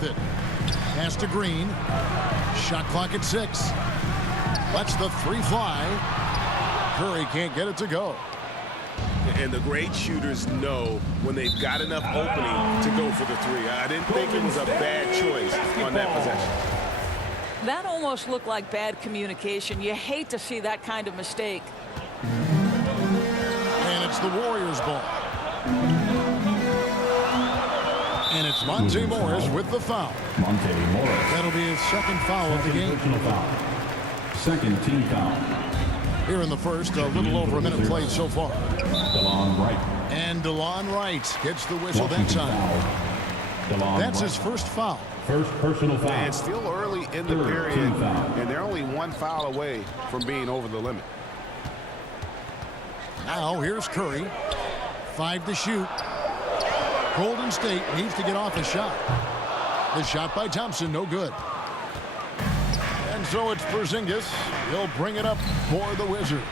with it. Pass to Green. Shot clock at 6. Lets the 3 fly. Curry can't get it to go. And the great shooters know when they've got enough opening to go for the 3. I didn't think it was a bad choice on that possession. That almost looked like bad communication. You hate to see that kind of mistake. And it's the Warriors' ball. And it's Monte Morris with the foul. Monte Morris. That'll be his second foul of the game. Foul. Second team foul. Here in the first, a little over a minute played so far. DeLon Wright. And DeLon Wright gets the whistle that time. That's his first foul. First personal foul. And it's still early in the period, and they're only 1 foul away from being over the limit. Now here's Curry. 5 to shoot. Golden State needs to get off a shot. The shot by Thompson, no good. And so it's Porzingis. He'll bring it up for the Wizards.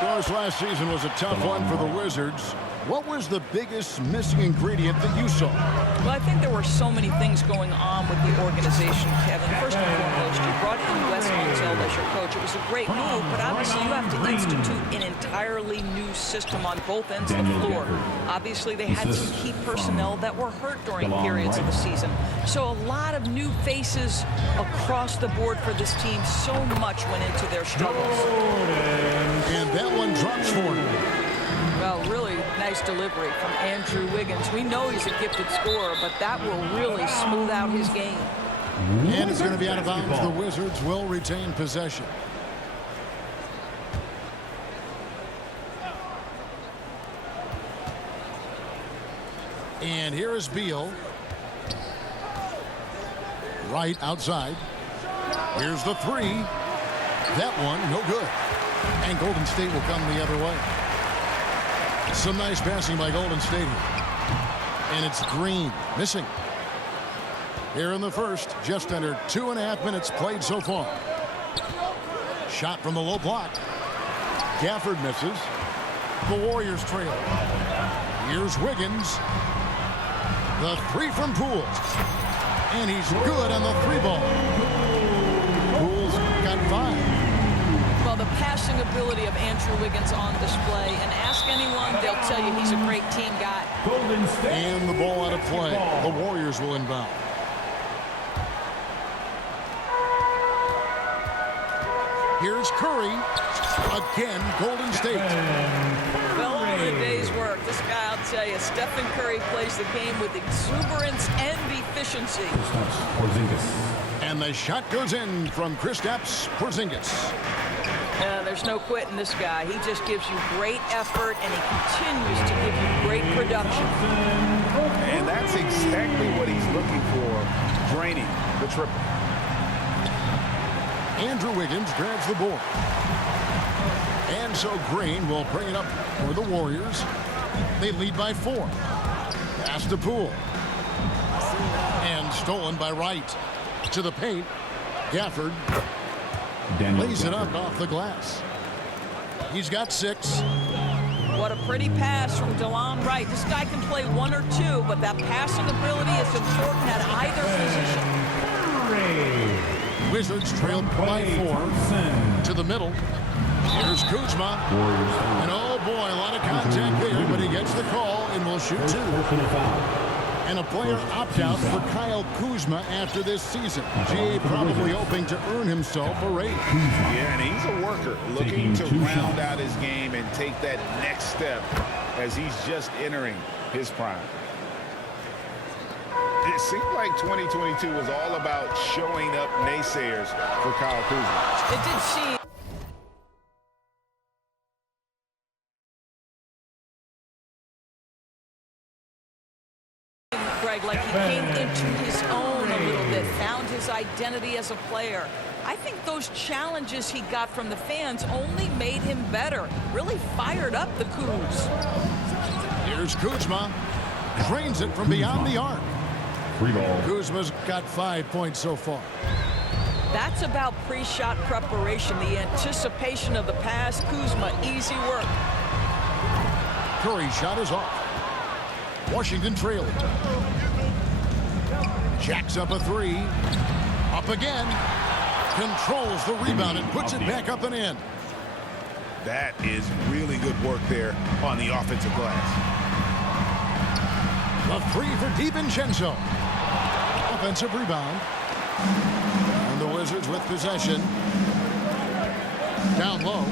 Of course, last season was a tough one for the Wizards. What was the biggest missing ingredient that you saw? Well, I think there were so many things going on with the organization, Kevin. First and foremost, you brought in Wes Unseld as your coach. It was a great move, but obviously you have to institute an entirely new system on both ends of the floor. Obviously, they had some key personnel that were hurt during periods of the season. So a lot of new faces across the board for this team. So much went into their struggles. And that one drops for him. Well, really nice delivery from Andrew Wiggins. We know he's a gifted scorer, but that will really smooth out his game. And it's going to be out of bounds. The Wizards will retain possession. And here is Beal. Right outside. Here's the 3. That one, no good. And Golden State will come the other way. Some nice passing by Golden State here. And it's Green missing. Here in the first, just under 2.5 minutes played so far. Shot from the low block. Gafford misses. The Warriors trail. Here's Wiggins. The 3 from Poole. And he's good on the 3 ball. Poole's got 5. Well, the passing ability of Andrew Wiggins on display, and ask anyone, they'll tell you he's a great team guy. And the ball out of play. The Warriors will inbound. Here's Curry. Again, Golden State. Well, all the day's work. This guy, I'll tell you, Stephen Curry plays the game with exuberance and efficiency. And the shot goes in from Kristaps Porzingis. There's no quitting this guy. He just gives you great effort, and he continues to give you great production. And that's exactly what he's looking for, draining the triple. Andrew Wiggins grabs the board. And so Green will bring it up for the Warriors. They lead by 4. Pass to Poole. And stolen by Wright. To the paint. Gafford lays it up off the glass. He's got 6. What a pretty pass from DeLon Wright. This guy can play 1 or 2, but that passing ability is important at either position. Wizards trail by 4. To the middle. Here's Kuzma. And oh boy, a lot of contact there, but he gets the call and will shoot 2. And a player opt-out for Kyle Kuzma after this season. GA probably hoping to earn himself a raise. Yeah, and he's a worker, looking to round out his game and take that next step as he's just entering his prime. It seemed like 2022 was all about showing up naysayers for Kyle Kuzma. It did seem like he came into his own a little bit, found his identity as a player. I think those challenges he got from the fans only made him better, really fired up the Kuz. Here's Kuzma. Drains it from beyond the arc. Kuzma's got 5 points so far. That's about pre-shot preparation, the anticipation of the pass. Kuzma, easy work. Curry shot is off. Washington trailing. Jacks up a three. Up again. Controls the rebound and puts it back up and in. That is really good work there on the offensive glass. The three for DiVincenzo. Offensive rebound. And the Wizards with possession. Down low.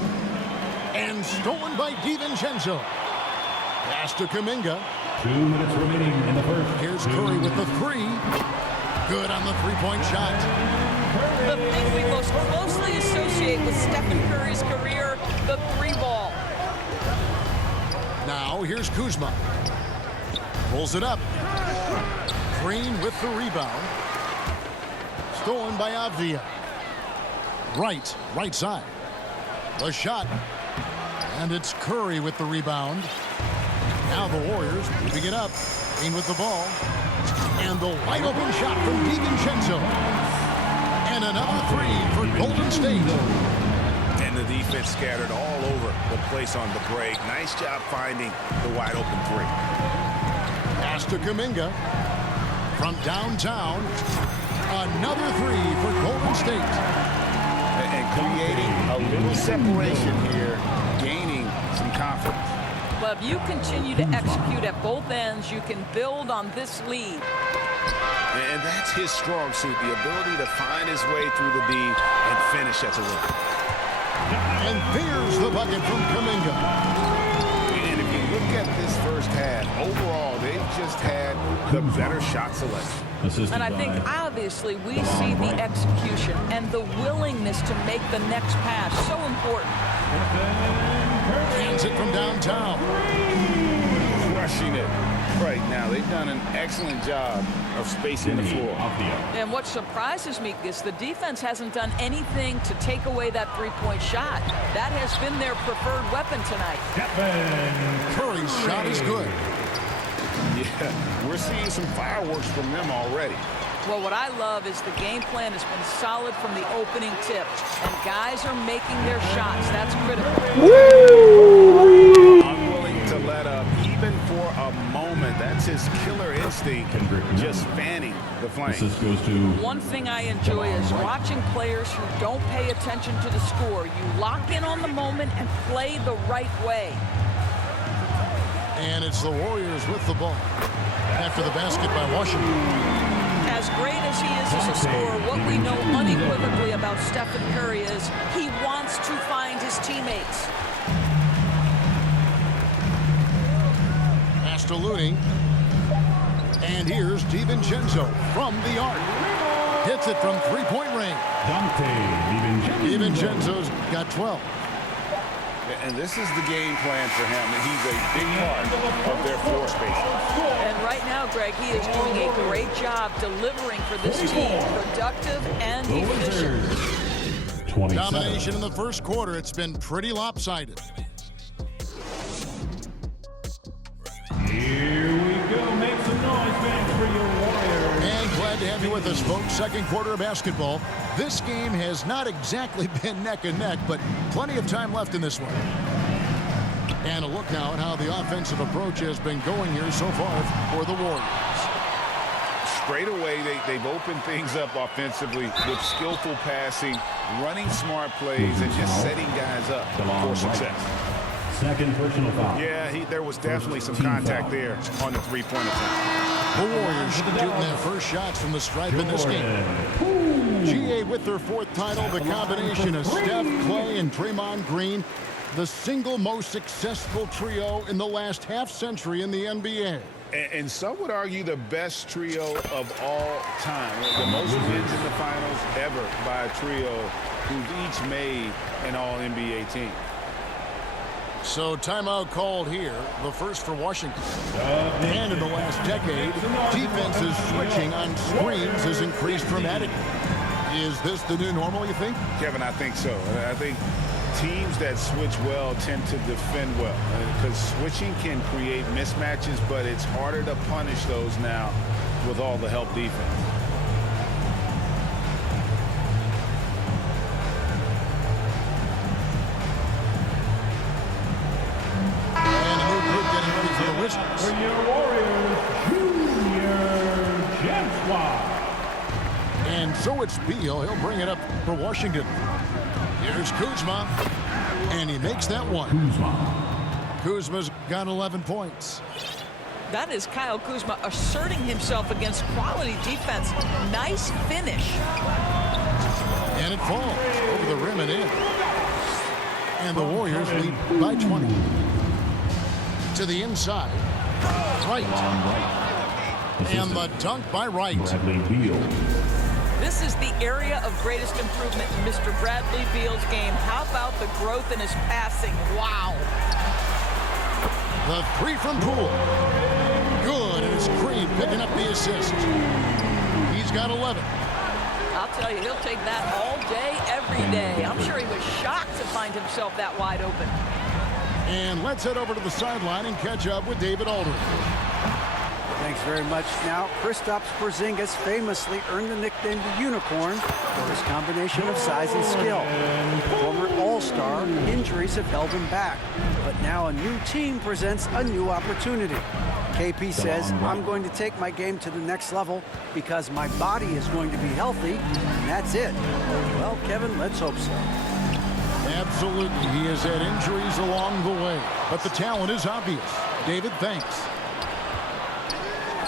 And stolen by DiVincenzo. Pass to Kuminga. 2 minutes remaining in the first. Here's Curry with the three. Good on the three-point shot. The thing we most closely associate with Stephen Curry's career, the three ball. Now here's Kuzma. Pulls it up. Green with the rebound. Stolen by Avdia. Right side. The shot. And it's Curry with the rebound. Now the Warriors moving it up. Green with the ball. And the wide open shot from DiVincenzo. And another three for Golden State. And the defense scattered all over the place on the break. Nice job finding the wide open three. Pass to Kuminga. From downtown. Another three for Golden State. And creating a little separation here, gaining some confidence. But if you continue to execute at both ends, you can build on this lead. And that's his strong suit, the ability to find his way through the D and finish at the rim. And there's the bucket from Kuminga. And if you look at this first half, overall, they've just had the better shot selection. And I think obviously we see the execution and the willingness to make the next pass so important. Hands it from downtown. Crushing it right now. They've done an excellent job of spacing the floor. And what surprises me is the defense hasn't done anything to take away that three-point shot. That has been their preferred weapon tonight. Curry's shot is good. Yeah, we're seeing some fireworks from them already. Well, what I love is the game plan has been solid from the opening tip. And guys are making their shots. That's critical. Unwilling to let up even for a moment. That's his killer instinct, just fanning the flame. One thing I enjoy is watching players who don't pay attention to the score. You lock in on the moment and play the right way. And it's the Warriors with the ball. After the basket by Washington. As great as he is as a scorer, what we know unequivocally about Stephen Curry is he wants to find his teammates. Pass to Looney. And here's DiVincenzo from the arc. Hits it from three-point range. DiVincenzo's got 12. And this is the game plan for him, and he's a big part of their floor spacing. And right now, Greg, he is doing a great job delivering for this team, productive and efficient. Domination in the first quarter. It's been pretty lopsided. Here we go. Make some noise, fans, for your Warriors. And glad to have you with us, folks. Second quarter of basketball. This game has not exactly been neck and neck, but plenty of time left in this one. And a look now at how the offensive approach has been going here so far for the Warriors. Straight away, they've opened things up offensively with skillful passing, running smart plays, and just setting guys up for success. Second personal foul. Yeah, there was definitely some contact there on the three-point attempt. The Warriors shooting their first shots from the stripe in this game. GA with their fourth title, the combination of Steph, Clay, and Draymond Green, the single most successful trio in the last half-century in the NBA. And some would argue the best trio of all time. The most wins in the finals ever by a trio who've each made an All-NBA team. So timeout called here, the first for Washington. And in the last decade, defenses switching on screens has increased dramatically. Is this the new normal, you think? Kevin, I think so. I think teams that switch well tend to defend well because switching can create mismatches, but it's harder to punish those now with all the help defense. And a new group getting ready for the Wizards. For your Warriors, Junior James. And so it's Beal. He'll bring it up for Washington. Here's Kuzma. And he makes that one. Kuzma's got 11 points. That is Kyle Kuzma asserting himself against quality defense. Nice finish. And it falls over the rim and in. And the Warriors lead by 20. To the inside. Wright. And the dunk by Wright. This is the area of greatest improvement in Mr. Bradley Beal's game. How about the growth in his passing? Wow. The three from Poole. Good, and it's Creed picking up the assist. He's got 11. I'll tell you, he'll take that all day, every day. I'm sure he was shocked to find himself that wide open. And let's head over to the sideline and catch up with David Aldridge. Thanks very much. Now, Kristaps Porzingis famously earned the nickname the Unicorn for his combination of size and skill. Former All-Star, injuries have held him back. But now a new team presents a new opportunity. KP says, I'm going to take my game to the next level because my body is going to be healthy, and that's it. Well, Kevin, let's hope so. Absolutely. He has had injuries along the way, but the talent is obvious. David, thanks.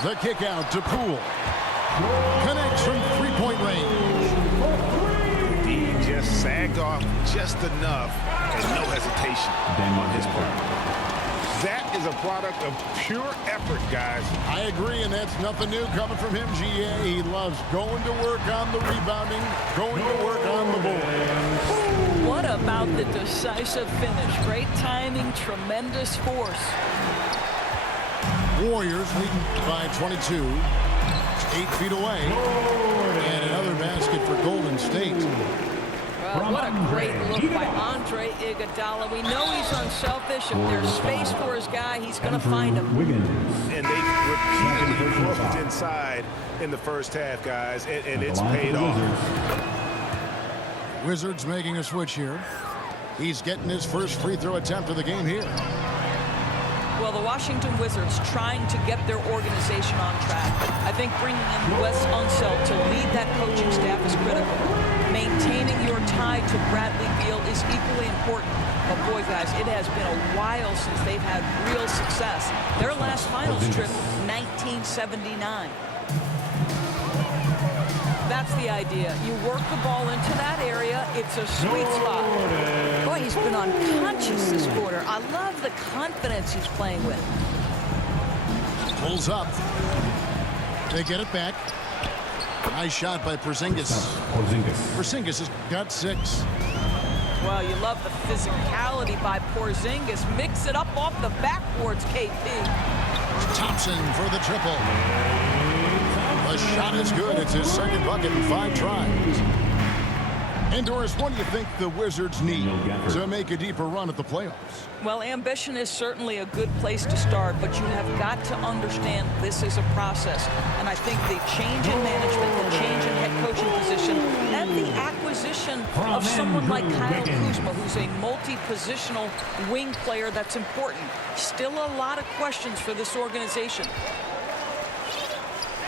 The kick out to Poole. Connects from three-point range. He just sagged off just enough and no hesitation on his part. That is a product of pure effort, guys. I agree, and that's nothing new coming from him, GA. He loves going to work on the rebounding, going to work on the boards. What about the decisive finish? Great timing, tremendous force. Warriors leading by 22. 8 feet away. And another basket for Golden State. Well, what a great look by Andre Iguodala. We know he's unselfish. If there's space for his guy, he's going to find him. And they repeatedly broke inside in the first half, guys, and it's paid off. Wizards making a switch here. He's getting his first free throw attempt of the game here. Well, the Washington Wizards trying to get their organization on track. I think bringing in Wes Unseld to lead that coaching staff is critical. Maintaining your tie to Bradley Beal is equally important. But boy, guys, it has been a while since they've had real success. Their last finals trip, 1979. That's the idea. You work the ball into that area. It's a sweet spot. Boy, he's been unconscious this quarter. I love the confidence he's playing with. Pulls up. They get it back. Nice shot by Porzingis. Porzingis has got 6. Well, you love the physicality by Porzingis. Mix it up off the backboards, KP. Thompson for the triple. The shot is good. It's his second bucket in 5 tries. And Doris, what do you think the Wizards need to make a deeper run at the playoffs? Well, ambition is certainly a good place to start, but you have got to understand this is a process. And I think the change in management, the change in head coaching position, and the acquisition of someone like Kyle Kuzma, who's a multi-positional wing player, that's important. Still a lot of questions for this organization.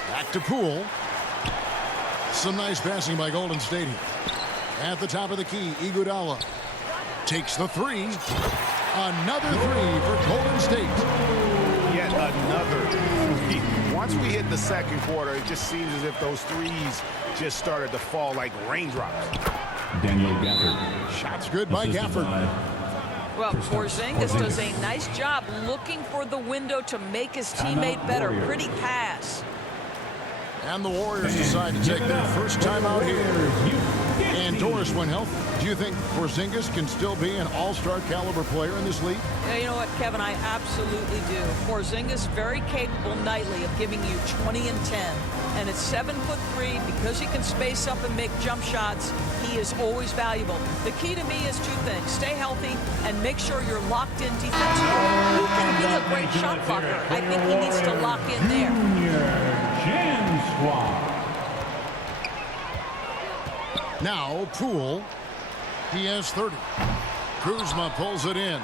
Back to Poole. Some nice passing by Golden State here. At the top of the key, Iguodala takes the 3. Another 3 for Golden State. Yet another 3. Once we hit the second quarter, it just seems as if those threes just started to fall like raindrops. Daniel Gafford. Shots good by Gafford. Well, Porzingis does a nice job looking for the window to make his teammate better. Pretty pass. And the Warriors decide to take their first time out here. And Doris, when healthy, do you think Porzingis can still be an all-star caliber player in this league? Yeah, you know what, Kevin? I absolutely do. Porzingis very capable nightly of giving you 20 and 10. And at 7'3", because he can space up and make jump shots, he is always valuable. The key to me is 2 things. Stay healthy and make sure you're locked in defensively. He can be a great shot blocker. I think he needs to lock in there. Now, Poole, he has 30. Kuzma pulls it in.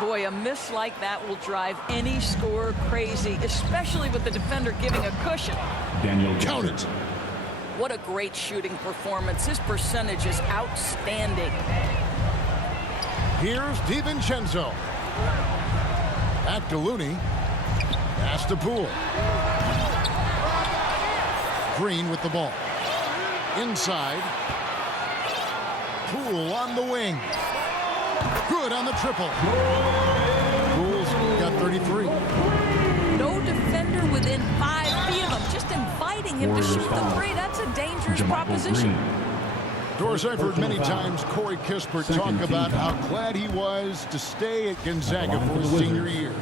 Boy, a miss like that will drive any scorer crazy, especially with the defender giving a cushion. Daniel Count it. What a great shooting performance. His percentage is outstanding. Here's DiVincenzo. Back to Looney. Pass to Poole. Green with the ball. Inside. Poole on the wing. Good on the triple. Poole's got 33. No defender within 5 feet of him. Just inviting him to shoot the three. That's a dangerous proposition. Doris, I've heard many times Corey Kispert talk about how glad he was to stay at Gonzaga for his senior year.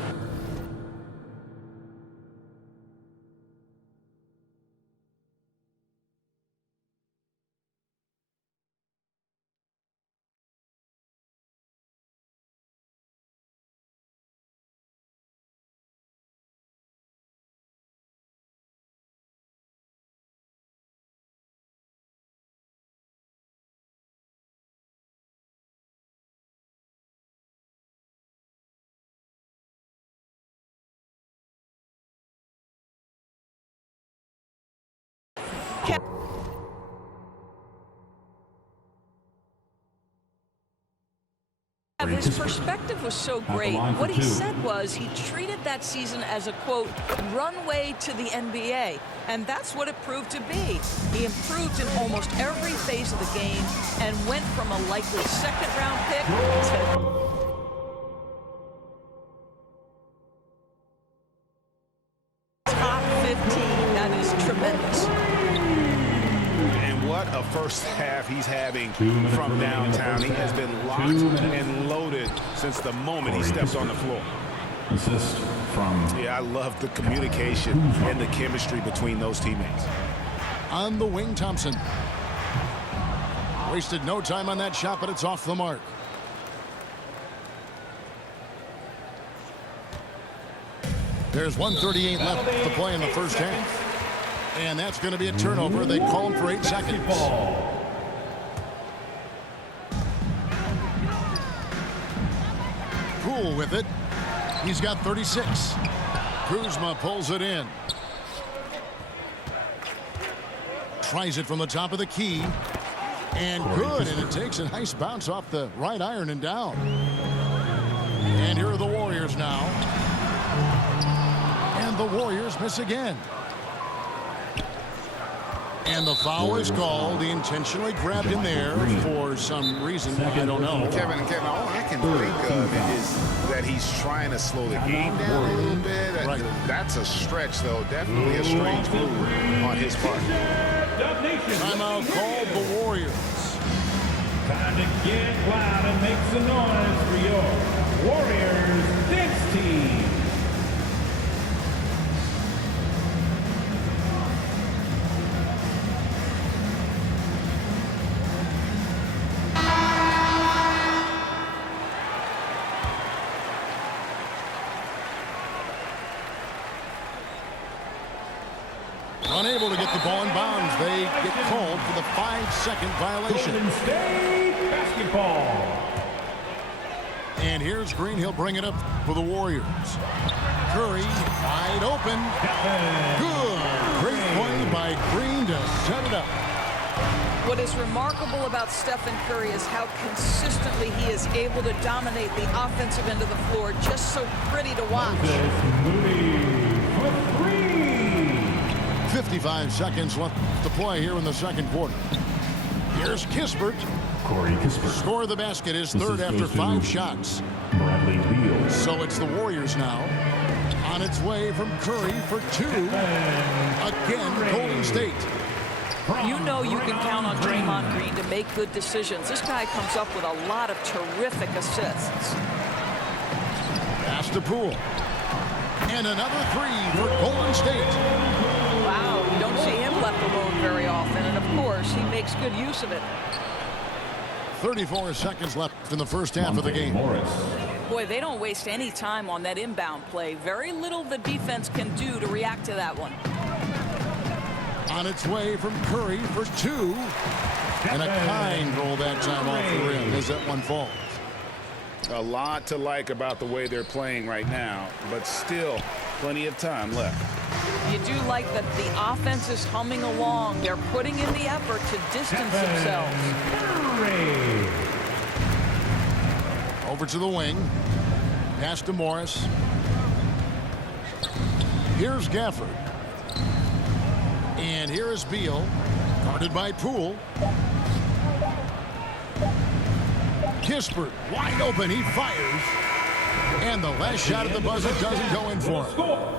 His perspective was so great. What he said was he treated that season as a, quote, runway to the NBA. And that's what it proved to be. He improved in almost every phase of the game and went from a likely second-round pick to top 15. That is tremendous. And what a first half he's having from downtown. He has been locked and loaded since the moment he steps on the floor. Assist from... Yeah, I love the communication and the chemistry between those teammates. On the wing, Thompson. Wasted no time on that shot, but it's off the mark. There's 1:38 left to play in the first half. And that's going to be a turnover. They call him for 8 seconds. Poole with it. He's got 36. Kuzma pulls it in. Tries it from the top of the key. And good. And it takes a nice bounce off the right iron and down. And here are the Warriors now. And the Warriors miss again. And the foul is called. He intentionally grabbed in there for some reason. I don't know. Kevin, all I can think of is that he's trying to slow the game down a little bit. Right. That's a stretch, though. Definitely a strange move on his part. Timeout called the Warriors. Time to get loud and make some noise for your Warriors dance team. Unable to get the ball in bounds. They get called for the 5-second violation. Golden State basketball. And here's Green. He'll bring it up for the Warriors. Curry wide open. Good. Great play by Green to set it up. What is remarkable about Stephen Curry is how consistently he is able to dominate the offensive end of the floor. Just so pretty to watch. 55 seconds left to play here in the second quarter. Here's Kispert. Corey Kispert. Score of the basket is third after 5 shots. Bradley Beal. So it's the Warriors now. On its way from Curry for 2. Again, Golden State. You know you can count on Draymond Green to make good decisions. This guy comes up with a lot of terrific assists. Pass to Poole. And another 3 for Golden State. Wow, you don't see him left alone very often, and of course, he makes good use of it. 34 seconds left in the first half of the game. Morris. Boy, they don't waste any time on that inbound play. Very little the defense can do to react to that one. On its way from Curry for 2. And a kind roll that time off the rim as that one falls. A lot to like about the way they're playing right now, but still plenty of time left. You do like that the offense is humming along. They're putting in the effort to distance themselves. Murray. Over to the wing. Pass to Morris. Here's Gafford. And here is Beal. Guarded by Poole. Kispert wide open. He fires. And the last shot at the buzzer doesn't go in for him.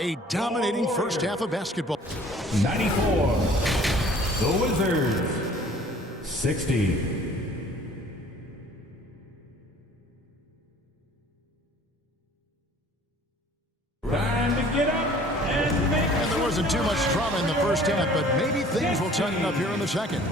A dominating first half of basketball. 94. The Wizards. 60. Time to get up and make. And there wasn't too much drama in the first half, but maybe things will tighten up here in the second.